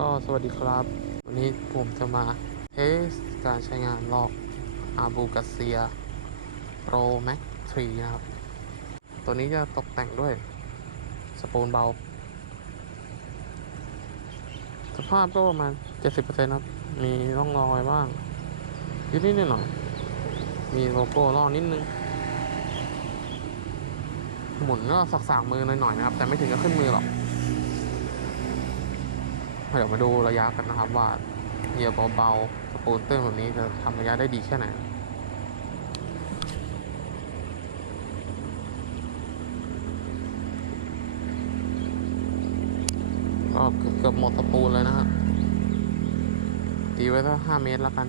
ก็สวัสดีครับ วันนี้ผมจะมาเทสการใช้งานลอกอาบูกาเซียโปรแม็ก3นะครับ ตัวนี้จะตกแต่งด้วยสปูนเบา สภาพก็ประมาณ 70%ครับ มีร่องรอยบ้างนิดนิดหน่อย มีโลโก้ล่อกนิดนึง หมุนก็สักสางมือหน่อยๆนะครับ แต่ไม่ถึงกับขึ้นมือหรอก เดี๋ยวมาดูระยะกันนะครับว่าเหยียบเบาๆสปูนเตอร์แบบนี้จะทำระยะได้ดีแค่ไหนก็เกือบเกือบหมดสปูนเลยนะฮะตีไว้สักห้าเมตรแล้วกัน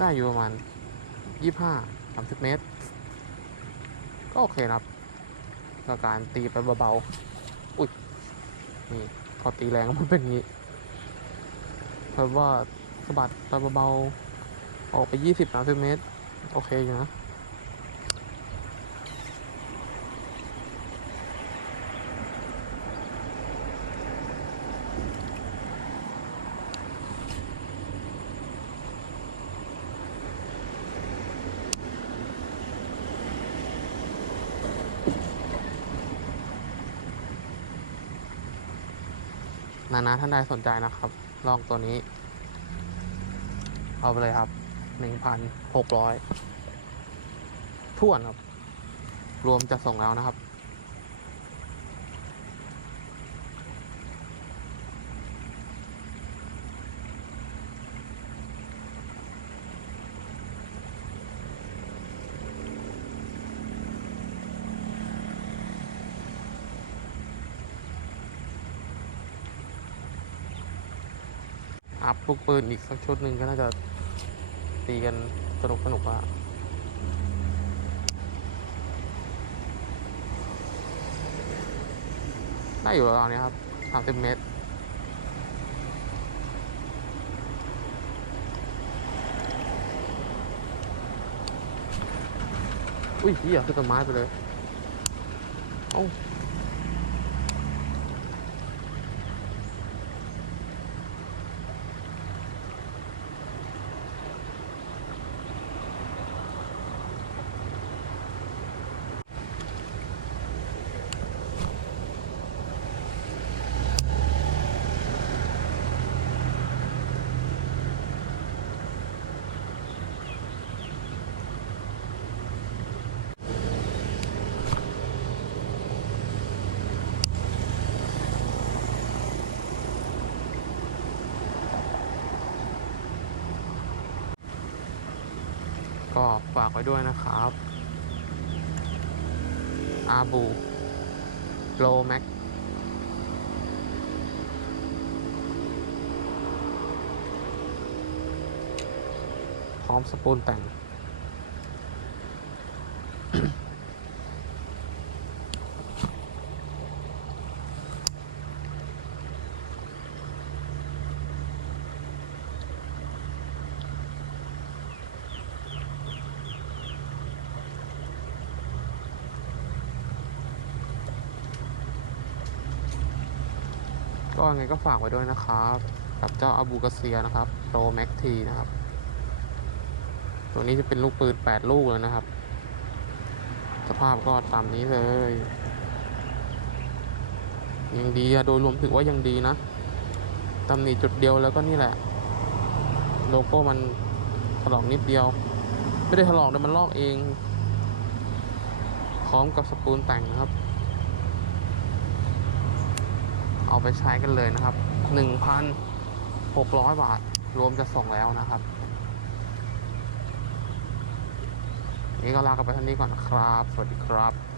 ได้อยู่ประมาณยี่ห้าสามสิบเมตร ก็โอเคนะครับกับการตีไปเบาๆ อุ้ย นี่พอตีแรงมันเป็นอย่างนี้แปลว่าสะบัดไปเบาๆ ออกไปยี่สิบสามสิบเมตร โอเคอยู่นะ นานาท่านใดสนใจนะครับ ลองตัวนี้ เอาไปเลยครับหนึ่งพันหกร้อยท่วนครับ รวมจะส่งแล้วนะครับ อัพลูกปืนอีกสักชุดหนึ่งก็น่าจะตีกันสนุกสนุกว่าได้อยู่ราวนี้ครับสามสิบเมตร อุ้ยเหี้ยขึ้นต้นไม้ไปเลย เอ้า็ฝากไว้ด้วยนะครับ อาบูโลแม็กพร้อมสปูนแต่ง ก็ยังไงก็ฝากไว้ด้วยนะครับ กับเจ้าอาบูกาเซียนะครับโ o แม็กทีนะครับ ตัวนี้จะเป็นลูกปืน 8 ลูกเลยนะครับ สภาพก็ตามนี้เลย ยังดีอะโดยรวมถือว่ายังดีนะตำหนิจุดเดียวแล้วก็นี่แหละ โลโก้มันถลอกนิดเดียว ไม่ได้ถลอกแต่มันลอกเอง พร้อมกับสปูนแต่งนะครับ เอาไปใช้กันเลยนะครับ 1,600 บาท รวมจะส่งแล้วนะครับ นี่ก็ลากันไปเท่านี้ก่อนครับ สวัสดีครับ